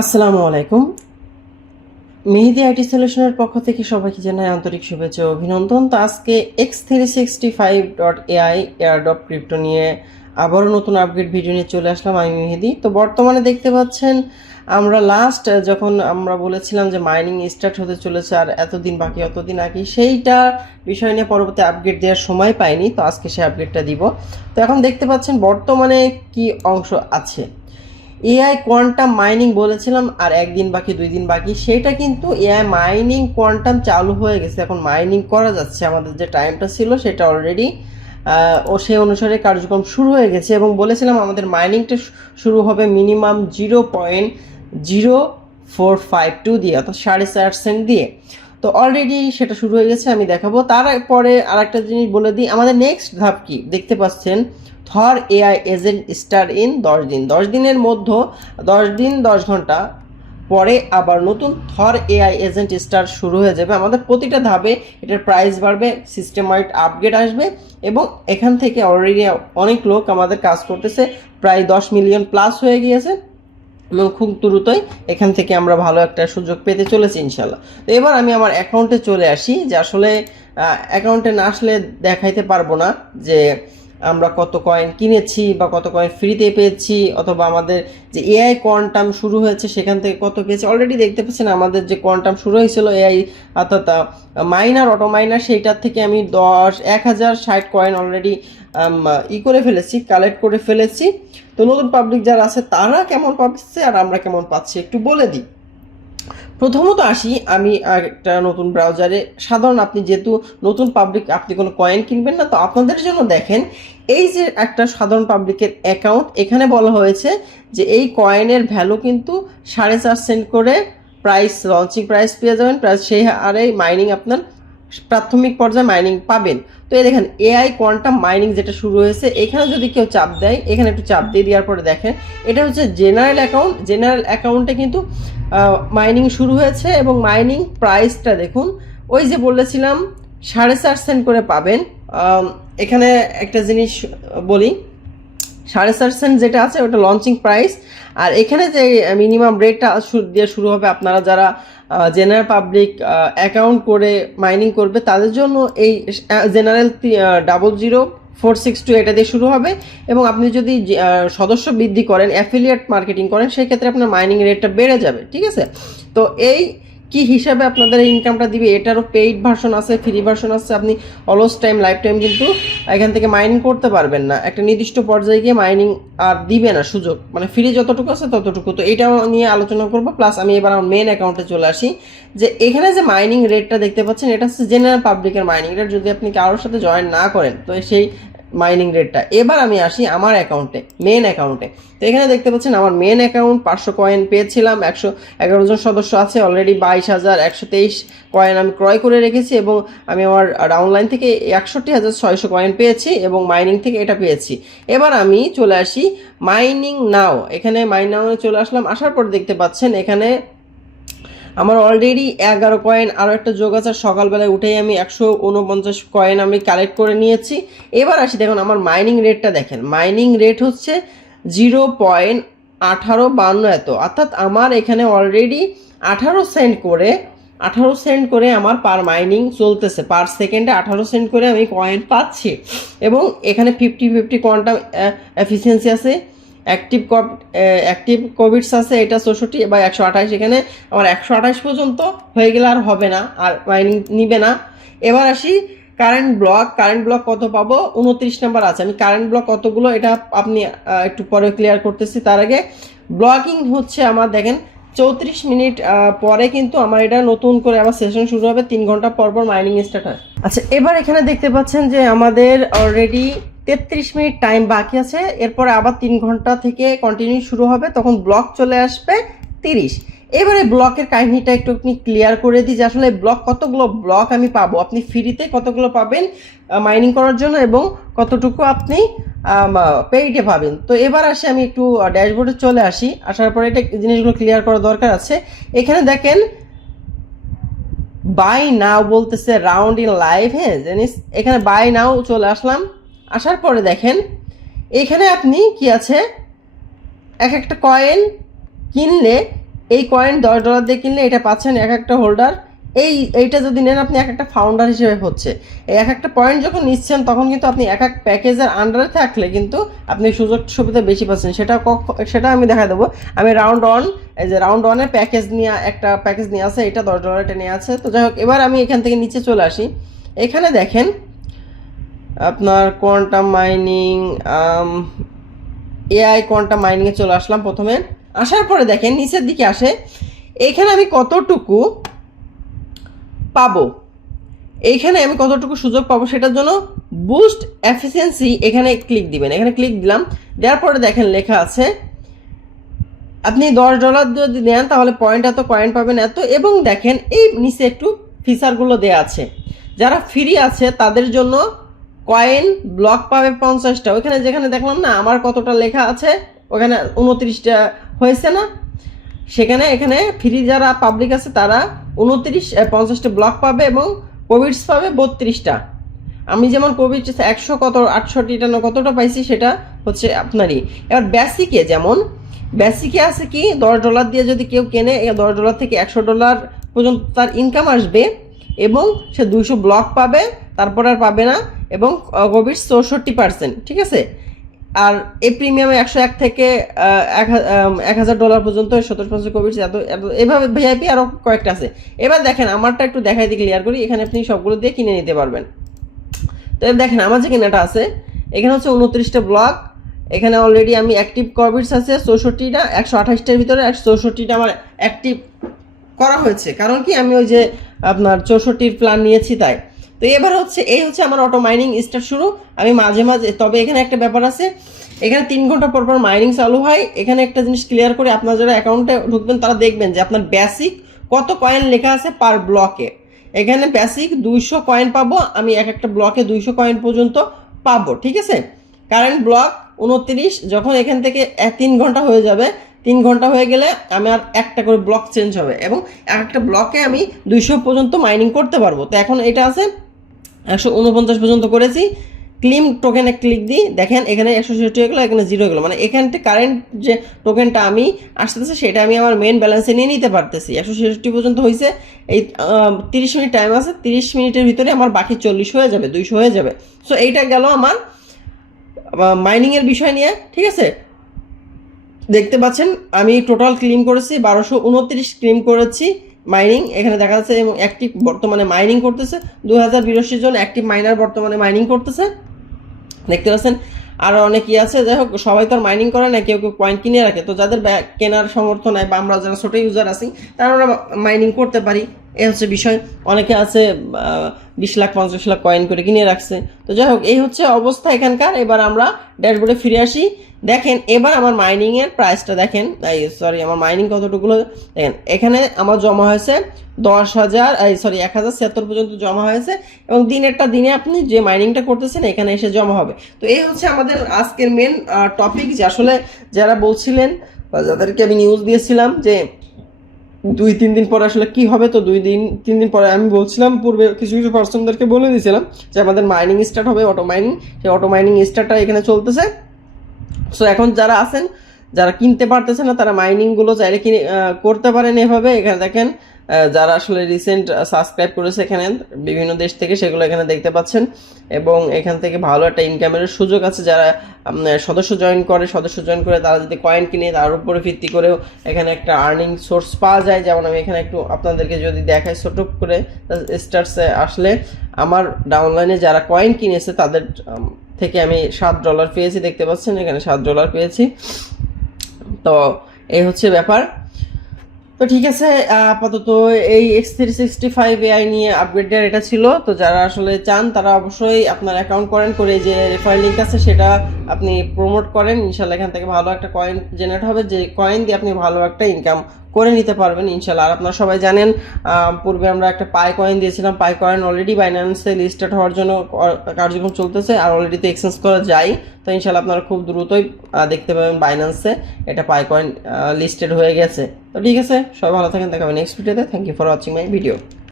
আসসালামু আলাইকুম। মেহেদি আইটি সলিউশনের পক্ষ থেকে সবাইকে জানাই আন্তরিক শুভেচ্ছা অভিনন্দন। তো আজকে X three sixty five dot AI air dot crypto নিয়ে আবারও নতুন আপডেট ভিডিও নিয়ে চলে আসলাম আমি মেহেদি। তো বর্তমানে দেখতে পাচ্ছেন, আমরা লাস্ট যখন আমরা বলেছিলাম যে মাইনিং স্টার্ট হতে চলেছে আর এতদিন বাকি অতদিন আগে, সেইটা বিষয় নিয়ে পরবর্তী আপডেট দেওয়ার সময় পাইনি, তো আজকে সেই আপডেটটা দিব। তো এখন দেখতে পাচ্ছেন, বর্তমানে কি অংশ আছে? এআই কোয়ান্টাম মাইনিং বলেছিলাম, আর একদিন বাকি, দুই দিন বাকি, সেটা কিন্তু এআই মাইনিং কোয়ান্টাম চালু হয়ে গেছে। এখন মাইনিং করা যাচ্ছে, আমাদের যে টাইমটা ছিল সেটা অলরেডি ও সেই অনুসারে কার্যক্রম শুরু হয়ে গেছে এবং বলেছিলাম আমাদের মাইনিংটা শুরু হবে minimum zero point zero four five two দিয়ে, অর্থাৎ সাড়ে চার সেন্ট দিয়ে। তো অলরেডি সেটা শুরু হয়ে গেছে, আমি দেখাবো। তারপরে আর একটা জিনিস বলে দিই, আমাদের নেক্সট ধাপ কি? দেখতে পাচ্ছেন Thor AI agent star in দশ দিন। দশ দিনের মধ্যে দশ দিন, দশ ঘণ্টা পরে আবার নতুন থর এআই এজেন্ট স্টার শুরু হয়ে যাবে। আমাদের প্রতিটা ধাপে এটার প্রাইস বাড়বে সিস্টেম ওয়াইড আপগ্রেড আসবে এবং এখান থেকে অলরেডি অনেক লোক আমাদের কাজ করতেছে, প্রায় দশ মিলিয়ন প্লাস হয়ে গিয়েছে এবং খুব দ্রুতই এখান থেকে আমরা ভালো একটা সুযোগ পেতে চলেছি ইনশাল্লাহ তো এবার আমি আমার অ্যাকাউন্টে চলে আসি যে আসলে অ্যাকাউন্টে না আসলে দেখাইতে পারব না যে আমরা কত কয়েন কিনেছি বা কত কয়েন ফ্রিতে পেয়েছি অথবা আমাদের যে এআই কোয়ান্টাম শুরু হয়েছে সেখান থেকে কত পেয়েছি। অলরেডি দেখতে পাচ্ছেন আমাদের যে কোয়ান্টাম শুরু হয়েছিল এআই অর্থাৎ মাইনার অটো মাইনার সেইটার থেকে আমি দশ, এক হাজার ষাট কয়েন অলরেডি ই করে ফেলেছি কালেক্ট করে ফেলেছি। তো নতুন পাবলিক যারা আছে তারা কেমন পাচ্ছে আর আমরা কেমন পাচ্ছি একটু বলে দিই। প্রথমত আসি, আমি একটা নতুন ব্রাউজারে সাধারণ আপনি যেহেতু নতুন পাবলিক আপনি কোনো কয়েন কিনবেন না, তো আপনাদের জন্য দেখেন, এই যে একটা সাধারণ পাবলিকের অ্যাকাউন্ট এখানে বলা হয়েছে যে এই কয়েনের ভ্যালু কিন্তু সাড়ে চার সেন্ট করে প্রাইস লঞ্চিং প্রাইস পেয়ে যাবেন। প্রাইস সেই এই মাইনিং আপনার প্রাথমিক পর্যায়ে মাইনিং পাবেন। তো এই দেখেন এআই কোয়ান্টাম মাইনিং যেটা শুরু হয়েছে, এখানে যদি কেউ চাপ দেয়, এখানে একটু চাপ দিয়ে দেওয়ার পরে দেখেন, এটা হচ্ছে জেনারেল অ্যাকাউন্ট জেনারেল অ্যাকাউন্টে কিন্তু মাইনিং শুরু হয়েছে এবং মাইনিং প্রাইসটা দেখুন, ওই যে বলেছিলাম, সাড়ে চার সেন্ট করে পাবেন। এখানে একটা জিনিস বলি, সাড়ে চার সেন্ট যেটা আছে, ওটা লঞ্চিং প্রাইস আর এখানে যে মিনিমাম রেটটা দিয়ে শুরু হবে, আপনারা যারা জেনারেল পাবলিক অ্যাকাউন্ট করে মাইনিং করবে, তাদের জন্য এই general double zero four six two এটা দিয়ে শুরু হবে। এবং আপনি যদি সদস্য বৃদ্ধি করেন অ্যাফিলিয়েট মার্কেটিং করেন সেক্ষেত্রে আপনার মাইনিং রেটটা বেড়ে যাবে, ঠিক আছে? তো এই কি হিসাবে আপনাদের ইনকামটা দিবে? এটারও পেইড ভার্সন আছে ফ্রি ভার্সন আছে, আপনি অলস টাইম লাইফ টাইম কিন্তু এখান থেকে মাইনিং করতে পারবেন না। একটা নির্দিষ্ট পর্যায়ে গিয়ে মাইনিং আর দিবে না সুযোগ। মানে ফ্রি যতটুকু আছে ততটুকু। তো এটাও নিয়ে আলোচনা করব। প্লাস আমি এবার আমার মেন অ্যাকাউন্টে চলে আসি। যে এখানে যে মাইনিং রেটটা দেখতে পাচ্ছেন, এটা হচ্ছে জেনারেল পাবলিকের মাইনিং রেট যদি আপনি কারোর সাথে জয়েন না করেন, তো সেই মাইনিং রেটটা এবার আমি আসি আমার অ্যাকাউন্টে মেন অ্যাকাউন্টে তো এখানে দেখতে পাচ্ছেন আমার মেন অ্যাকাউন্ট পাঁচশো কয়েন পেয়েছিলাম, একশো এগারো জন সদস্য আছে অলরেডি বাইশ হাজার একশো তেইশ কয়েন আমি ক্রয় করে রেখেছি এবং আমি আমার ডাউনলাইন থেকে একষট্টি হাজার ছয়শো কয়েন পেয়েছি এবং মাইনিং থেকে এটা পেয়েছি। এবার আমি চলে আসি মাইনিং নাও এখানে মাইন নাও চলে আসলাম, আসার পর দেখতে পাচ্ছেন এখানে আমার অলরেডি এগারো কয়েন আরও একটা যোগ আছে সকালবেলায় উঠেই আমি একশো উনপঞ্চাশ কয়েন আমি কালেক্ট করে নিয়েছি। এবার আসি, দেখুন, আমার মাইনিং রেটটা দেখেন। মাইনিং রেট হচ্ছে জিরো পয়েন্ট আঠারো বান্ন এত। অর্থাৎ আমার এখানে অলরেডি আঠারো সেন্ট করে, আঠারো সেন্ট করে আমার পার মাইনিং চলতেছে। পার সেকেন্ডে আঠারো সেন্ট করে আমি কয়েন পাচ্ছি। এবং এখানে ফিফটি ফিফটি কোয়ান্টাম এফিসিয়েন্সি আছে। অ্যাক্টিভ অ্যাক্টিভ কোভিডস আছে, এটা চৌষট্টি বা একশো আঠাশ, এখানে আমার একশো আঠাশ পর্যন্ত হয়ে গেলে আর হবে না, আর মাইনিং নিবে না। এবার আসি কারেন্ট ব্লক কারেন্ট ব্লক কত পাবো? উনত্রিশ নাম্বার আছে, আমি কারেন্ট ব্লক কতগুলো, এটা আপনি একটু পরে ক্লিয়ার করতেছি তার আগে। ব্লকিং হচ্ছে আমার, দেখেন, চৌত্রিশ মিনিট পরে কিন্তু আমার এটা নতুন করে আবার সেশন শুরু হবে, তিন ঘণ্টা পর পর মাইনিং স্টার্ট হয়। আচ্ছা এবার এখানে দেখতে পাচ্ছেন যে আমাদের অলরেডি তেত্রিশ মিনিট টাইম বাকি আছে। এরপরে আবার তিন ঘণ্টা থেকে কন্টিনিউ শুরু হবে। তখন ব্লক চলে আসবে তিরিশ। এবারে ব্লকের কাহিনীটা একটু আপনি ক্লিয়ার করে দিই যে আসলে ব্লক কতগুলো ব্লক আমি পাবো? আপনি ফ্রিতে কতগুলো পাবেন মাইনিং করার জন্য এবং কতটুকু আপনি পেইডে পাবেন। তো এবার আসে আমি একটু ড্যাশবোর্ডে চলে আসি। আসার পরে এটা জিনিসগুলো ক্লিয়ার করা দরকার আছে। এখানে দেখেন বাই নাও বলতেছে রাউন্ড ইন লাইভ হ্যাঁ জানিস? এখানে বাই নাও চলে আসলাম। আসার পরে দেখেন, এখানে আপনি কি আছে? এক একটা কয়েন কিনলে, এই কয়েন দশ ডলার দিয়ে কিনলে এটা পাচ্ছেন এক একটা হোল্ডার এই, এইটা যদি নেন আপনি এক একটা ফাউন্ডার হিসেবে হচ্ছে। এই এক একটা পয়েন্ট যখন নিচ্ছেন, তখন কিন্তু আপনি এক এক প্যাকেজের আন্ডারে থাকলে কিন্তু আপনি সুযোগ সুবিধা বেশি পাচ্ছেন। সেটা সেটা আমি দেখা দেবো। আমি রাউন্ড ওয়ান এই যে রাউন্ড ওয়ানের প্যাকেজ নিয়ে, একটা প্যাকেজ নিয়ে আছে, এটা দশ ডলার নিয়ে আছে। তো যাই হোক, এবার আমি এখান থেকে নিচে চলে আসি। এখানে দেখেন আপনার কোয়ান্টাম মাইনিং এআই কোয়ান্টাম মাইনিংয়ে চলে আসলাম প্রথমে। আসার পরে দেখেন, নিচের দিকে আসে, এখানে আমি কতটুকু পাবো? এইখানে আমি কতটুকু সুযোগ পাবো সেটার জন্য বুস্ট এফিসিয়েন্সি এখানে ক্লিক দিবেন। এখানে ক্লিক দিলাম, দেওয়ার পরে দেখেন লেখা আছে, আপনি দশ ডলার যদি নেন তাহলে পয়েন্ট এত কয়েন পাবেন এত, এবং দেখেন এই নিচে একটু ফিচারগুলো দেওয়া আছে। যারা ফ্রি আছে তাদের জন্য কয়েন, ব্লক পাবে পঞ্চাশটা। ওইখানে যেখানে দেখলাম না, আমার কতটা লেখা আছে, ওখানে উনত্রিশটা হয়েছে না? সেখানে, এখানে ফ্রি যারা পাবলিক আছে, তারা উনত্রিশ পঞ্চাশটা ব্লক পাবে এবং কোভিডস পাবে বত্রিশটা। আমি যেমন কোভিড একশো কত আটষট্টিটা না কতটা পাইছি, সেটা হচ্ছে আপনারই। এবার বেসিকে যেমন বেসিকে আছে কি, দশ ডলার দিয়ে যদি কেউ কেনে দশ ডলার থেকে একশো ডলার পর্যন্ত তার ইনকাম আসবে এবং সে দুইশো ব্লক পাবে, তারপর আর পাবে না। এবং কোভিড চৌষট্টি পার্সেন্ট ঠিক আছে? আর এই প্রিমিয়ামে একশো এক থেকে এক হাজার ডলার পর্যন্ত সতেরো পার্সেন্ট কোভিড এত- এভাবে ভিআইপি আরও কয়েকটা আছে। এবার দেখেন, আমারটা একটু দেখাই দিয়ে ক্লিয়ার করি, এখানে আপনি সবগুলো দিয়ে কিনে নিতে পারবেন। তো এবার দেখেন, আমার যে কেনাটা আছে, এখানে হচ্ছে উনত্রিশটা ব্লক এখানে অলরেডি আমি অ্যাক্টিভ কোভিডস আছে চৌষট্টিটা, একশো আঠাশটার ভিতরে একশো চৌষট্টিটা আমার অ্যাক্টিভ করা হয়েছে। কারণ কি, আমি ওই যে আপনার চৌষট্টির প্ল্যান নিয়েছি তাই। তো এবার হচ্ছে, এই হচ্ছে আমার অটো মাইনিং স্টার্ট শুরু। আমি মাঝে মাঝে, তবে এখানে একটা ব্যাপার আছে। এখানে তিন ঘণ্টা পর পর মাইনিং চালু হয়। এখানে একটা জিনিস ক্লিয়ার করে আপনার যারা অ্যাকাউন্টে ঢুকবেন, তারা দেখবেন যে আপনার বেসিক কত কয়েন লেখা আছে পার ব্লকে এখানে বেসিক দুইশো কয়েন পাবো, আমি এক একটা ব্লকে দুইশো কয়েন পর্যন্ত পাবো, ঠিক আছে? কারেন্ট ব্লক উনত্রিশ, যখন এখান থেকে তিন ঘণ্টা হয়ে যাবে, তিন ঘণ্টা হয়ে গেলে আমার একটা করে ব্লক চেঞ্জ হবে এবং এক একটা ব্লকে আমি দুইশো পর্যন্ত মাইনিং করতে পারব। তো এখন এটা আছে একশো উনপঞ্চাশ পর্যন্ত করেছি। ক্লিম টোকেনে ক্লিক দিই, দেখেন এখানে একশো ছেষট্টি হয়ে গেলো, এখানে জিরো হয়ে গেলো। মানে এখানটা কারেন্ট যে টোকেনটা আমি আসতেছে, সেটা আমি আমার মেন ব্যালেন্সে নিয়ে নিতে পারতেছি। একশো ছেষট্টি পর্যন্ত হয়েছে এই তিরিশ মিনিট টাইম আছে, তিরিশ মিনিটের ভিতরে আমার বাকি চল্লিশ হয়ে যাবে, দুইশো হয়ে যাবে। সো এইটা গেল আমার মাইনিংয়ের বিষয় নিয়ে, ঠিক আছে? দেখতে পাচ্ছেন, আমি টোটাল ক্লিম করেছি, বারোশো উনত্রিশ ক্লিম করেছি। মাইনিং এখানে দেখা যাচ্ছে এবং অ্যাক্টিভ বর্তমানে মাইনিং করতেছে। দু হাজার বিরাশি জন অ্যাক্টিভ মাইনার বর্তমানে মাইনিং করতেছে। দেখতে পাচ্ছেন আরও অনেকেই আছে। যাই হোক, সবাই তো আর মাইনিং করে না, কেউ কেউ কয়েন কিনে রাখে। তো যাদের কেনার সমর্থ নাই বা আমরা যারা ছোটো ইউজার আছি, তারা আমরা মাইনিং করতে পারি। এ হচ্ছে বিষয়। অনেকে আছে বিশ লাখ, পঞ্চাশ লাখ কয়েন করে কিনে রাখছে। তো যাই হোক, এই হচ্ছে অবস্থা এখানকার। এবার আমরা ড্যাশবোর্ডে ফিরে আসি। দেখেন, এবার আমার মাইনিংয়ের প্রাইসটা দেখেন। সরি আমার মাইনিং কতটুকু দেখেন, এখানে আমার জমা হয়েছে দশ হাজার সরি এক হাজার ছিয়াত্তর পর্যন্ত জমা হয়েছে এবং দিনেরটা দিনে আপনি যে মাইনিংটা করতেছেন, এখানে এসে জমা হবে। তো এই হচ্ছে আমাদের আজকের মেন টপিক যে আসলে যারা বলছিলেন বা যাদেরকে আমি নিউজ দিয়েছিলাম যে দুই, তিন দিন পরে আসলে কি হবে তো দুই দিন, তিন দিন পরে আমি বলছিলাম পূর্বে কিছু কিছু পার্সনদেরকে বলে দিয়েছিলাম যে আমাদের মাইনিং স্টার্ট হবে অটো মাইনিং সেই অটো মাইনিং স্টার্টটা এখানে চলতেছে। সো এখন যারা আছেন, যারা কিনতে পারতেছে না, তারা মাইনিংগুলো চাইলে কিনে করতে পারেন এভাবে। এখানে দেখেন যারা আসলে রিসেন্ট সাবস্ক্রাইব করেছে এখানে, বিভিন্ন দেশ থেকে সেগুলো এখানে দেখতে পাচ্ছেন। এবং এখান থেকে ভালো একটা ইনকামের সুযোগ আছে যারা সদস্য জয়েন করে, সদস্য জয়েন করে তারা যদি কয়েন কিনে, তার উপরে ভিত্তি করেও এখানে একটা আর্নিং সোর্স পাওয়া যায়। যেমন আমি এখানে একটু আপনাদেরকে যদি দেখাই ছোট করে স্টার্সে আসলে আমার ডাউনলাইনে যারা কয়েন কিনেছে, তাদের থেকে আমি সাত ডলার পেয়েছি, দেখতে পাচ্ছেন? এখানে সাত ডলার পেয়েছি। তো, এই হচ্ছে ব্যাপার। তো ঠিক আছে, আপাতত এই X three sixty five AI নিয়ে আপগ্রেডের এটা ছিল। তো যারা আসলে চান, তারা অবশ্যই আপনার অ্যাকাউন্ট করেন, করে যে রেফার লিঙ্ক আছে সেটা আপনি প্রমোট করেন। ইনশাল্লাহ এখান থেকে ভালো একটা কয়েন জেনারেট হবে। যে কয়েন দিয়ে আপনি ভালো একটা ইনকাম করে নিতে পারবেন ইনশাল্লাহ আর আপনারা সবাই জানেন পূর্বে আমরা একটা পাই কয়েন দিয়েছিলাম, পাই কয়েন অলরেডি বাইন্যান্সে লিস্টেড হওয়ার জন্য কার্যক্রম চলতেছে আর অলরেডি তো এক্সচেঞ্জ করা যায়। তো ইনশাল্লাহ আপনারা খুব দ্রুতই দেখতে পাবেন বাইন্যান্সে এটা পাই কয়েন লিস্টেড হয়ে গেছে। তো ঠিক আছে, সবাই ভালো থাকেন দেখাবেন নেক্সট ভিডিওতে thank you for watching my video